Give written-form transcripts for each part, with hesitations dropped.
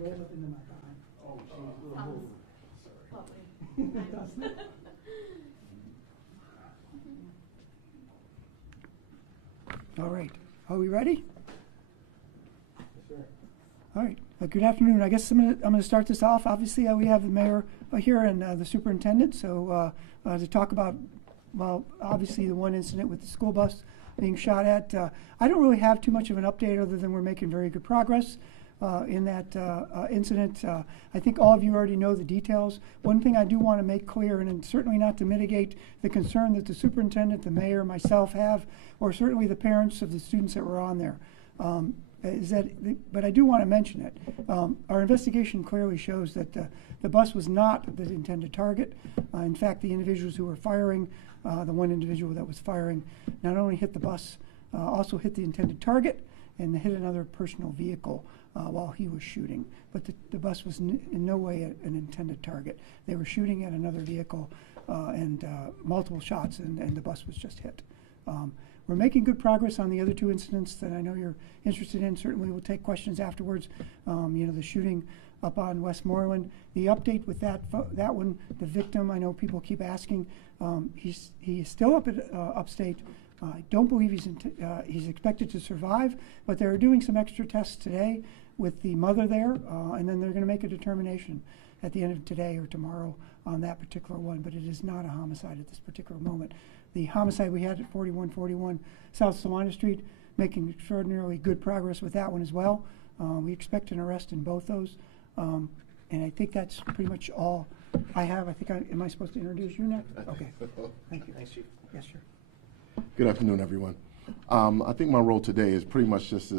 roll it into my eye. Oh, she's a little Sorry. Doesn't it? All right. Are we ready? Yes, sir. All right. Good afternoon. I guess I'm going to start this off. Obviously, we have the mayor here and the superintendent. So to talk about, well, obviously the one incident with the school bus being shot at. I don't really have too much of an update other than we're making very good progress in that incident. I think all of you already know the details. One thing I do want to make clear, and certainly not to mitigate the concern that the superintendent, the mayor, myself have, or certainly the parents of the students that were on there, is that, but I do want to mention it. Our investigation clearly shows that the bus was not the intended target. In fact, the individuals who were firing, the one individual that was firing, not only hit the bus, also hit the intended target and hit another personal vehicle while he was shooting. But the bus was in no way an intended target. They were shooting at another vehicle and multiple shots, and the bus was just hit. We're making good progress on the other two incidents that I know you're interested in. Certainly we'll take questions afterwards. The shooting up on Westmoreland. The update with that one, the victim, I know people keep asking. He is still up at upstate. I don't believe he's expected to survive, but they're doing some extra tests today with the mother there, and then they're going to make a determination at the end of today or tomorrow on that particular one, but it is not a homicide at this particular moment. The homicide we had at 4141 South Salina Street, making extraordinarily good progress with that one as well. We expect an arrest in both those, and I think that's pretty much all I have. I think am I supposed to introduce you next? Okay, thank you. Thanks, Chief. Yes, sir. Good afternoon, everyone. I think my role today is pretty much just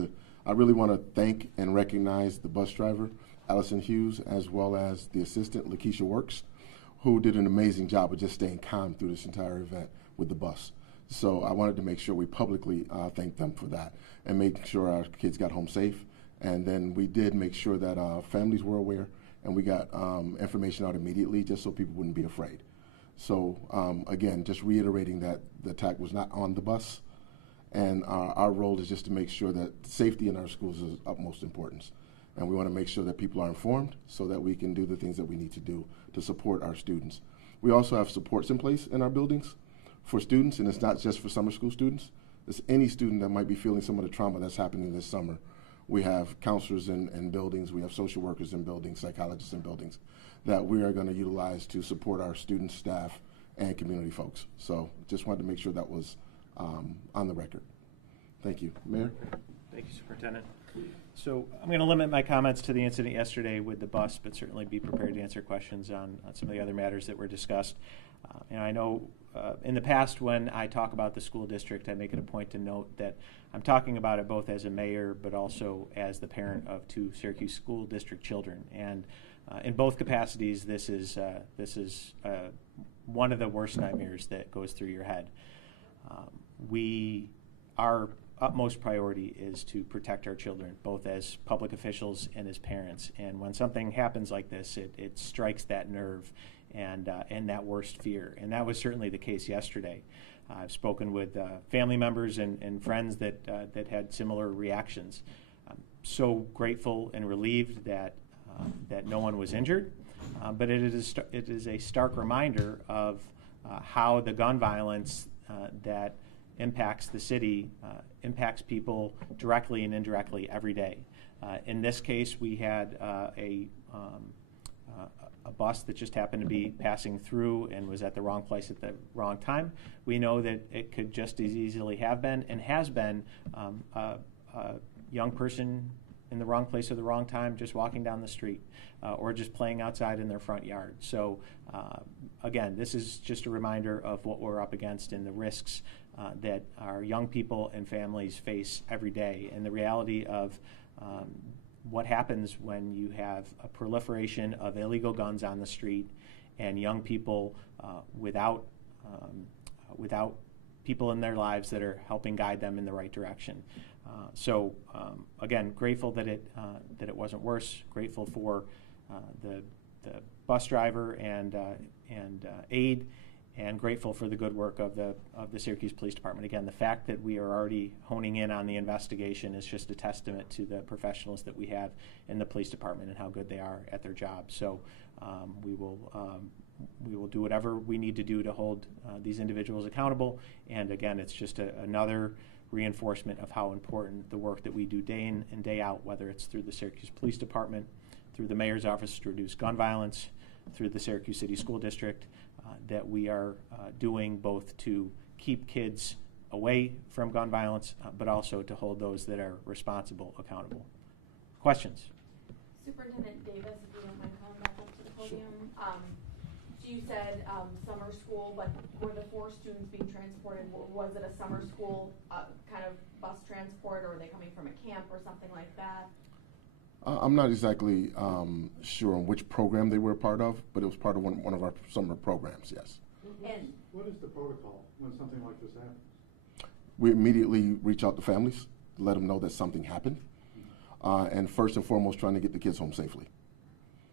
I really want to thank and recognize the bus driver, Allison Hughes, as well as the assistant, Lakeisha Works, who did an amazing job of just staying calm through this entire event with the bus. So I wanted to make sure we publicly thank them for that and make sure our kids got home safe. And then we did make sure that families were aware, and we got information out immediately just so people wouldn't be afraid. So again, just reiterating that the attack was not on the bus, and our role is just to make sure that safety in our schools is of utmost importance. And we want to make sure that people are informed so that we can do the things that we need to do to support our students. We also have supports in place in our buildings for students, and it's not just for summer school students. It's any student that might be feeling some of the trauma that's happening this summer. We have counselors in buildings, we have social workers in buildings, psychologists in buildings that we are going to utilize to support our students, staff, and community folks. So just wanted to make sure that was on the record. Thank you. Mayor? Thank you, Superintendent. So I'm going to limit my comments to the incident yesterday with the bus, but certainly be prepared to answer questions on some of the other matters that were discussed. And I know in the past when I talk about the school district, I make it a point to note that I'm talking about it both as a mayor, but also as the parent of two Syracuse School District children. And in both capacities, this is one of the worst nightmares that goes through your head. Our utmost priority is to protect our children, both as public officials and as parents. And when something happens like this, it strikes that nerve and that worst fear. And that was certainly the case yesterday. I've spoken with family members and friends that had similar reactions. I'm so grateful and relieved that no one was injured, but it is a stark reminder of how the gun violence that impacts the city impacts people directly and indirectly every day. In this case, we had a bus that just happened to be passing through and was at the wrong place at the wrong time. We know that it could just as easily have been and has been a young person in the wrong place at the wrong time, just walking down the street or just playing outside in their front yard. So again, this is just a reminder of what we're up against and the risks that our young people and families face every day, and the reality of what happens when you have a proliferation of illegal guns on the street and young people without people in their lives that are helping guide them in the right direction. So again, grateful that it wasn't worse. Grateful for the bus driver and aide, and grateful for the good work of the Syracuse Police Department. Again, the fact that we are already honing in on the investigation is just a testament to the professionals that we have in the police department and how good they are at their job. So we will do whatever we need to do to hold these individuals accountable. And again, it's just another reinforcement of how important the work that we do day in and day out, whether it's through the Syracuse Police Department, through the Mayor's Office to Reduce Gun Violence, through the Syracuse City School District, that we are doing both to keep kids away from gun violence, but also to hold those that are responsible accountable. Questions? Superintendent Davis, if you don't mind coming back up to the podium. So you said summer school, but were the 4 students being transported, was it a summer school kind of bus transport, or were they coming from a camp or something like that? I'm not exactly sure on which program they were a part of, but it was part of one of our summer programs, yes. And what is the protocol when something like this happens? We immediately reach out to families, let them know that something happened, and first and foremost, trying to get the kids home safely.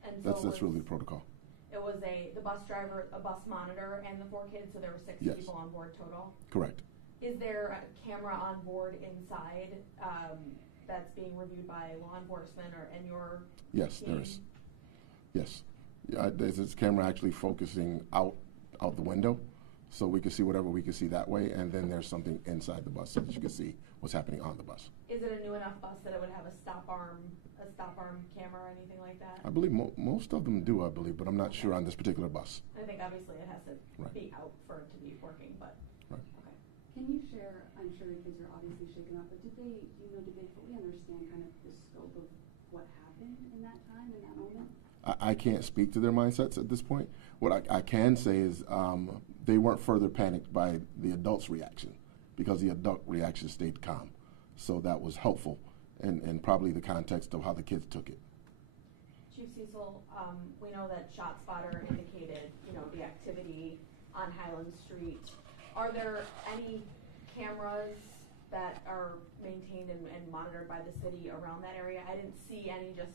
And so That's really the protocol. It was the bus driver, a bus monitor, and the 4 kids, so there were 6 Yes. people on board total? Correct. Is there a camera on board inside that's being reviewed by law enforcement and your Yes, team? there is. Yes. Yeah, there's this camera actually focusing out the window, so we can see whatever we can see that way, and then there's something inside the bus so that you can see what's happening on the bus. Is it a new enough bus that it would have a stop arm camera or anything like that? I believe most of them do, I believe, but I'm not sure on this particular bus. I think obviously it has to Right. be out for it to be working, but Right. okay. Can you share, I'm sure the kids are obviously shaken up, but did they fully understand kind of the scope of what happened in that time, in that moment? I can't speak to their mindsets at this point. What I can say is they weren't further panicked by the adults' reaction, because the adult reaction stayed calm. So that was helpful, and probably the context of how the kids took it. Chief Cecil, we know that ShotSpotter indicated, the activity on Highland Street. Are there any cameras that are maintained and monitored by the city around that area? I didn't see any just,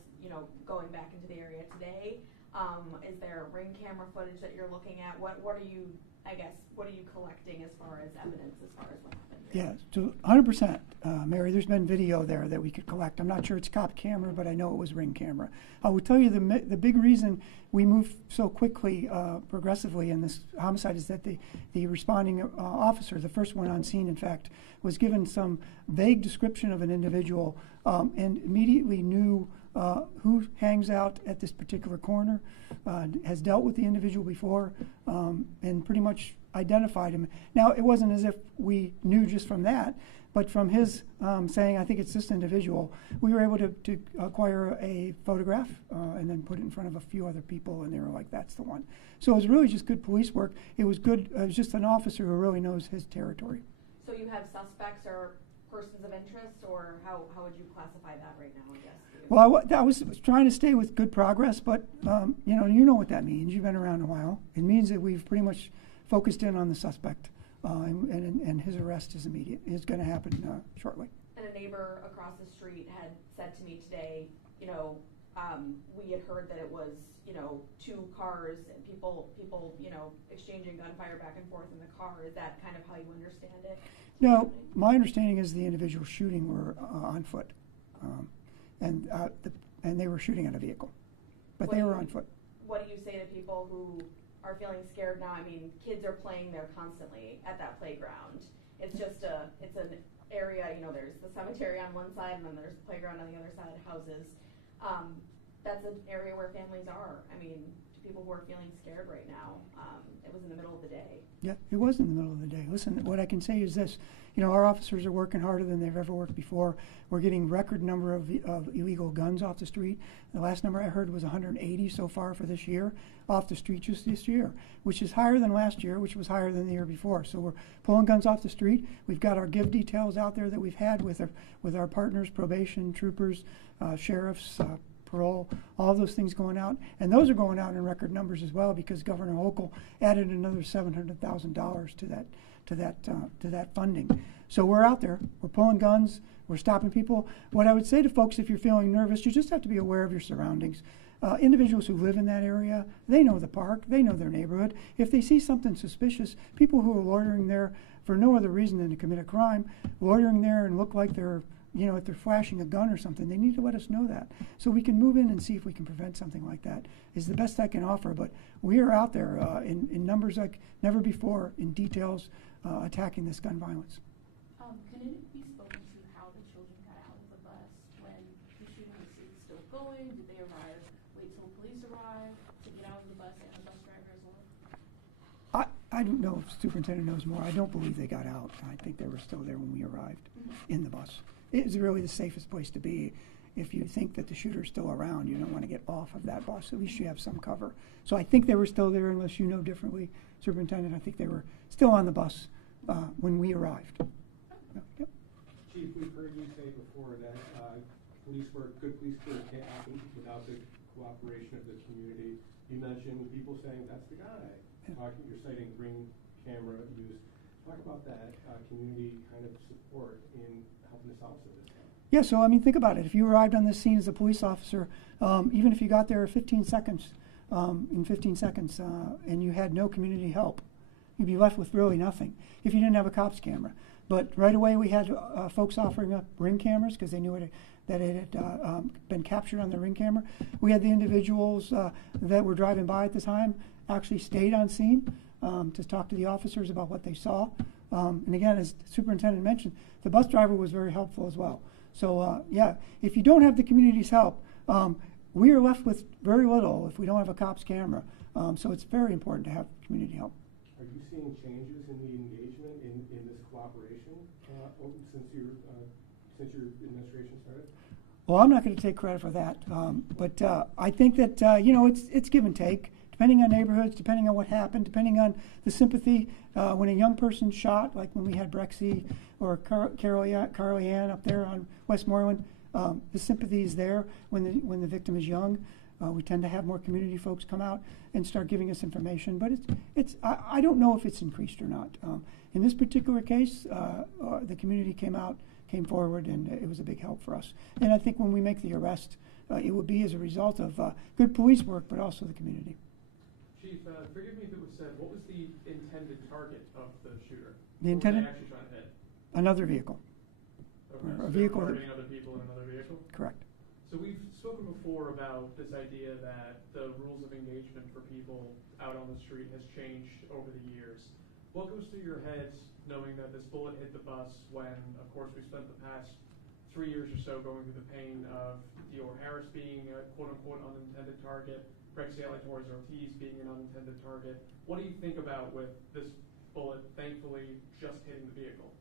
going back into the area today. Is there ring camera footage that you're looking at? What are you collecting as far as evidence as far as what happened? Yeah, so 100%, Mary, there's been video there that we could collect. I'm not sure it's cop camera, but I know it was ring camera. I will tell you the big reason we moved so quickly, progressively in this homicide is that the responding officer, the first one on scene, in fact, was given some vague description of an individual and immediately knew who hangs out at this particular corner, has dealt with the individual before, and pretty much identified him. Now, it wasn't as if we knew just from that, but from his saying, I think it's this individual, we were able to acquire a photograph and then put it in front of a few other people, and they were like, that's the one. So it was really just good police work. It was good. It was just an officer who really knows his territory. So you have suspects or persons of interest, or how would you classify that right now, I guess? Well, I was trying to stay with good progress, but you know what that means. You've been around a while. It means that we've pretty much focused in on the suspect, and his arrest is immediate. It's going to happen shortly. And a neighbor across the street had said to me today, we had heard that it was, 2 cars and people, exchanging gunfire back and forth in the car. Is that kind of how you understand it? No, my understanding is the individuals shooting were on foot, and they were shooting at a vehicle, but they were on foot. What do you say to people who are feeling scared now? I mean, kids are playing there constantly at that playground. It's just it's an area, there's the cemetery on one side and then there's the playground on the other side, houses. That's an area where families are. I mean, to people who are feeling scared right now, it was in the middle of the day. Yeah, it was in the middle of the day. Listen, what I can say is this. Our officers are working harder than they've ever worked before. We're getting record number of illegal guns off the street. The last number I heard was 180 so far for this year, off the street just this year, which is higher than last year, which was higher than the year before. So we're pulling guns off the street. We've got our give details out there that we've had with our partners, probation, troopers, sheriffs, parole, all those things going out, and those are going out in record numbers as well because Governor Hochul added another $700,000 to that funding. So we're out there, we're pulling guns, we're stopping people. What I would say to folks, if you're feeling nervous, you just have to be aware of your surroundings. Individuals who live in that area, they know the park, they know their neighborhood. If they see something suspicious, people who are loitering there for no other reason than to commit a crime, loitering there and look like they're, you know, if they're flashing a gun or something, they need to let us know that. So we can move in and see if we can prevent something like that, is the best I can offer. But we are out there in numbers like never before, in details, attacking this gun violence. Can it be spoken to how the children got out of the bus when the shooting is still going? Did they arrive, wait till police arrive to get out of the bus and the bus driver as well? I don't know if the superintendent knows more. I don't believe they got out. I think they were still there when we arrived in the bus. It is really the safest place to be. If you think that the shooter's still around, you don't want to get off of that bus. At least you have some cover. So I think they were still there, unless you know differently, Superintendent. I think they were still on the bus when we arrived. Yep. Chief, we've heard you say before that good police work can't happen without the cooperation of the community. You mentioned people saying, that's the guy. Yeah. You're citing ring camera use. Talk about that community kind of support in helping us out with this. Yeah, so I mean, think about it. If you arrived on this scene as a police officer, even if you got there in 15 seconds, and you had no community help, you'd be left with really nothing if you didn't have a cops camera. But right away we had folks offering up ring cameras because they knew that it had been captured on the ring camera. We had the individuals that were driving by at the time actually stayed on scene to talk to the officers about what they saw. And again, as the superintendent mentioned, the bus driver was very helpful as well. So yeah, if you don't have the community's help, we are left with very little if we don't have a cops camera. So it's very important to have community help. Are you seeing changes in the engagement in this cooperation since your administration started? Well, I'm not going to take credit for that, but I think that you know, it's give and take, depending on neighborhoods, depending on what happened, depending on the sympathy. When a young person's shot, like when we had Brexy or Carly Ann up there on Westmoreland, the sympathy is there when the victim is young. We tend to have more community folks come out and start giving us information, but I don't know if it's increased or not. In this particular case, the community came forward, and it was a big help for us. And I think when we make the arrest, it would be as a result of good police work, but also the community. Chief, forgive me if it was said, what was the intended target of the shooter? The intended? What were they actually trying to hit? Another vehicle. Okay, Or so a vehicle. targeting other people in another vehicle? Correct. So we've spoken before about this idea that the rules of engagement for people out on the street has changed over the years. What goes through your heads knowing that this bullet hit the bus when, of course, we spent the past 3 years or so going through the pain of Dior Harris being a quote-unquote unintended target, Brexy Torres-Ortiz being an unintended target? What do you think about with this bullet, thankfully, just hitting the vehicle?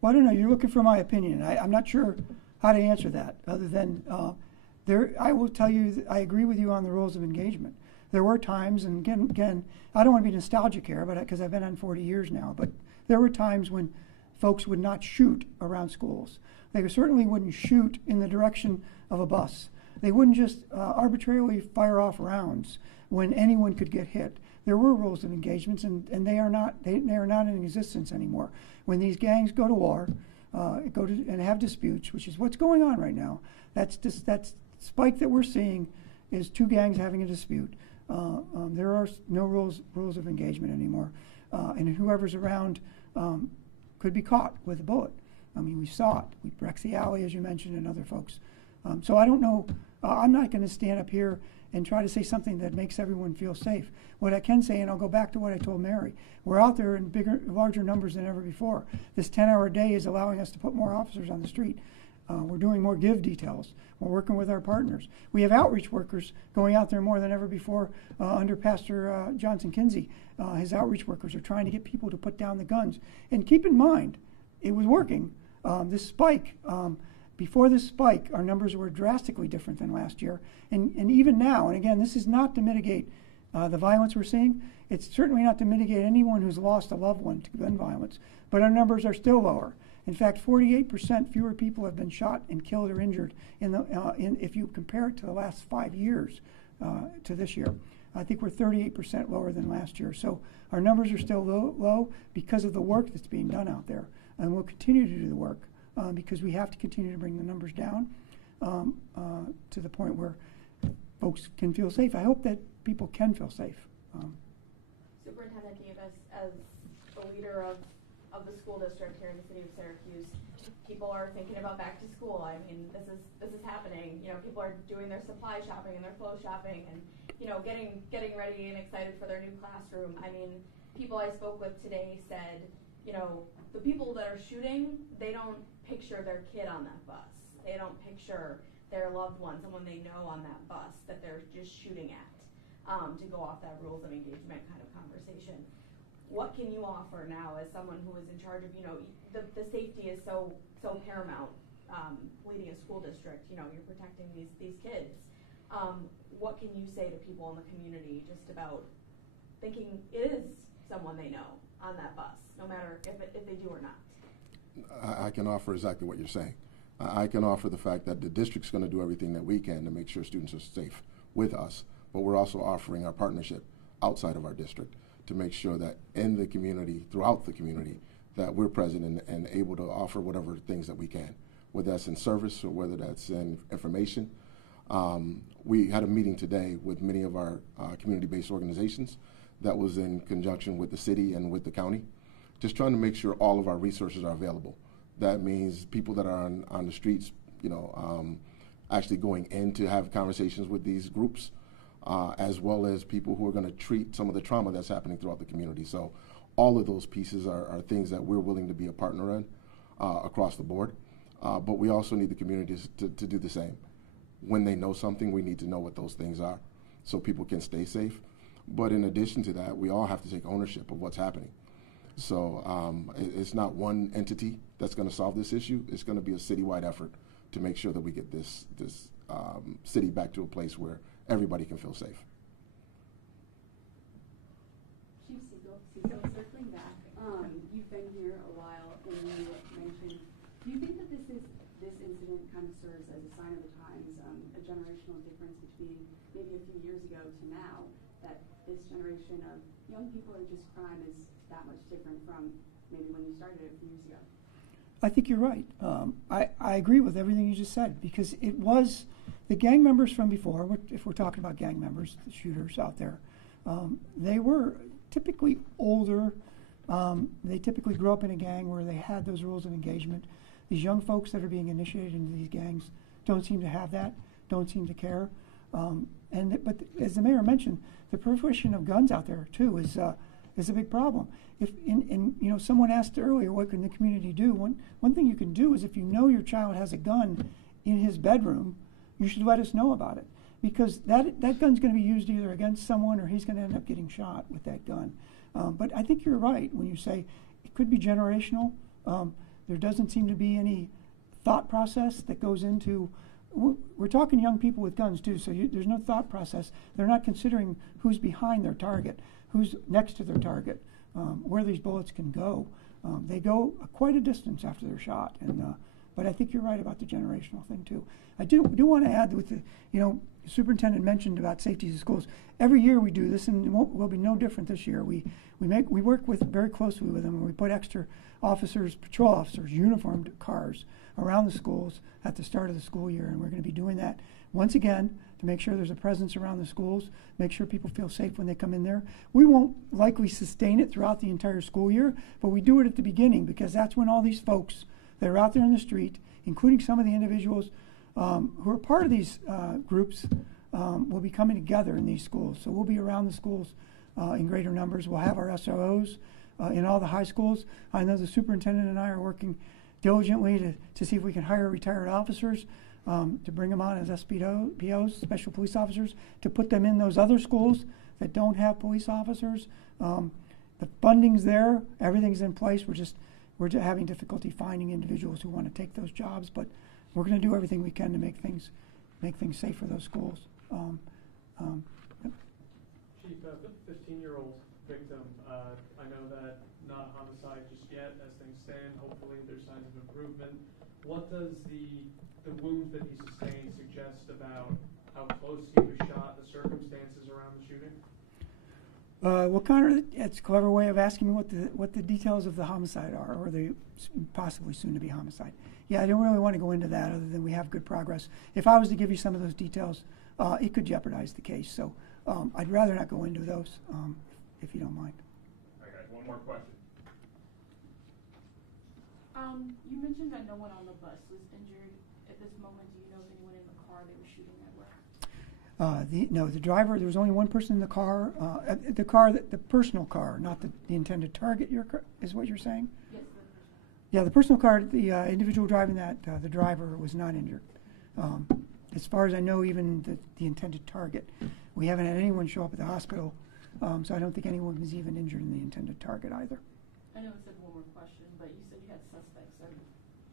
Well, I don't know. You're looking for my opinion. I'm not sure how to answer that, other than I will tell you that I agree with you on the rules of engagement. There were times, and again, I don't want to be nostalgic here, but because I've been on 40 years now, but there were times when folks would not shoot around schools. They certainly wouldn't shoot in the direction of a bus. They wouldn't just arbitrarily fire off rounds when anyone could get hit. There were rules of engagements, and they are not in existence anymore. When these gangs go to war, and have disputes, which is what's going on right now. That spike that we're seeing is two gangs having a dispute. There are no rules of engagement anymore, and whoever's around could be caught with a bullet. I mean, we saw it with Brexy Alley, as you mentioned, and other folks. So I don't know. I'm not going to stand up here and try to say something that makes everyone feel safe. What I can say, and I'll go back to what I told Mary, we're out there in larger numbers than ever before. This 10-hour day is allowing us to put more officers on the street. We're doing more give details. We're working with our partners. We have outreach workers going out there more than ever before under Pastor Johnson Kinsey. His outreach workers are trying to get people to put down the guns. And keep in mind, it was working. This spike, before this spike, our numbers were drastically different than last year. And even now, and again, this is not to mitigate the violence we're seeing. It's certainly not to mitigate anyone who's lost a loved one to gun violence. But our numbers are still lower. In fact, 48% fewer people have been shot and killed or injured if you compare it to the last 5 years to this year. I think we're 38% lower than last year. So our numbers are still low because of the work that's being done out there. And we'll continue to do the work because we have to continue to bring the numbers down to the point where folks can feel safe. I hope that people can feel safe. Superintendent Davis, as the leader of the school district here in the city of Syracuse, people are thinking about back to school. I mean, this is happening. You know, people are doing their supply shopping and their clothes shopping, and you know, getting ready and excited for their new classroom. I mean, people I spoke with today said, you know, the people that are shooting, they don't picture their kid on that bus. They don't picture their loved one, someone they know on that bus that they're just shooting at, to go off that rules of engagement kind of conversation. What can you offer now as someone who is in charge of, you know, the safety is so paramount, leading a school district, you know, you're protecting these kids. What can you say to people in the community just about thinking it is someone they know on that bus, no matter if they do or not? I can offer exactly what you're saying. I can offer the fact that the district's going to do everything that we can to make sure students are safe with us, but we're also offering our partnership outside of our district to make sure that in the community, throughout the community, that we're present and able to offer whatever things that we can, whether that's in service or whether that's in information. We had a meeting today with many of our community-based organizations that was in conjunction with the city and with the county, just trying to make sure all of our resources are available. That means people that are on the streets, you know, actually going in to have conversations with these groups, as well as people who are going to treat some of the trauma that's happening throughout the community. So all of those pieces are things that we're willing to be a partner in across the board. But we also need the communities to do the same. When they know something, we need to know what those things are so people can stay safe. But in addition to that, we all have to take ownership of what's happening. So it's not one entity that's going to solve this issue. It's going to be a citywide effort to make sure that we get this city back to a place where everybody can feel safe. Chief Siegel, circling back, you've been here a while, and you mentioned, do you think that this incident kind of serves as a sign of the times, a generational difference between maybe a few years ago to now, that this generation of young people are just crime is that much different from maybe when you started a few years ago? I think you're right. I agree with everything you just said, because it was the gang members from before, if we're talking about gang members, the shooters out there, they were typically older. They typically grew up in a gang where they had those rules of engagement. These young folks that are being initiated into these gangs don't seem to have that, don't seem to care. But as the mayor mentioned, the proliferation of guns out there too is a big problem. If you know, someone asked earlier, what can the community do? One thing you can do is, if you know your child has a gun in his bedroom, you should let us know about it, because that gun's going to be used either against someone or he's going to end up getting shot with that gun. But I think you're right when you say it could be generational. There doesn't seem to be any thought process that goes into. We're talking young people with guns too, so there's no thought process. They're not considering who's behind their target, who's next to their target, where these bullets can go. They go quite a distance after they're shot, but I think you're right about the generational thing too. I do want to add, with the, you know, the superintendent mentioned about safety in schools. Every year we do this, and it will be no different this year. We work very closely with them, and we put extra officers, patrol officers, uniformed cars around the schools at the start of the school year, and we're going to be doing that once again to make sure there's a presence around the schools, make sure people feel safe when they come in there. We won't likely sustain it throughout the entire school year, but we do it at the beginning, because that's when all these folks that are out there in the street, including some of the individuals who are part of these groups, will be coming together in these schools. So we'll be around the schools in greater numbers. We'll have our SROs in all the high schools. I know the superintendent and I are working diligently to see if we can hire retired officers to bring them on as SPOs, special police officers, to put them in those other schools that don't have police officers. The funding's there, everything's in place. We're just having difficulty finding individuals who want to take those jobs, but we're going to do everything we can to make things safe for those schools. Chief, the 15-year-old victim, I know that not a homicide just yet as things stand. Hopefully there's signs of improvement. What does the wounds that he sustained suggest about how close he was shot, the circumstances around the shooting? What kind of, it's a clever way of asking me what the details of the homicide are, or the possibly soon-to-be homicide. Yeah, I don't really want to go into that other than we have good progress. If I was to give you some of those details, it could jeopardize the case. So I'd rather not go into those, if you don't mind. Okay, one more question. You mentioned that no one on the bus was injured. At this moment, do you know of anyone in the car they were shooting at with? No, the driver, there was only one person in the car. The personal car, not the intended target, is what you're saying? Yes, the person. Yeah, the personal car, the individual driving that, the driver was not injured. As far as I know, even the intended target. We haven't had anyone show up at the hospital, so I don't think anyone was even injured in the intended target either. I know it said one more question, but you said you had suspects.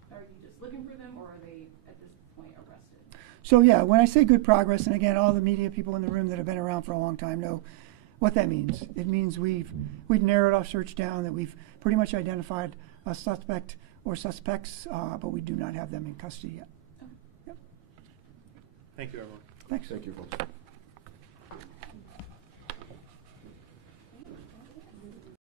Are you just looking for them, or are they, at this point, arrested? So yeah, when I say good progress, and again, all the media people in the room that have been around for a long time know what that means. It means we've narrowed our search down, that we've pretty much identified a suspect or suspects, but we do not have them in custody yet. Thank you, everyone. Thanks. Thank you, folks.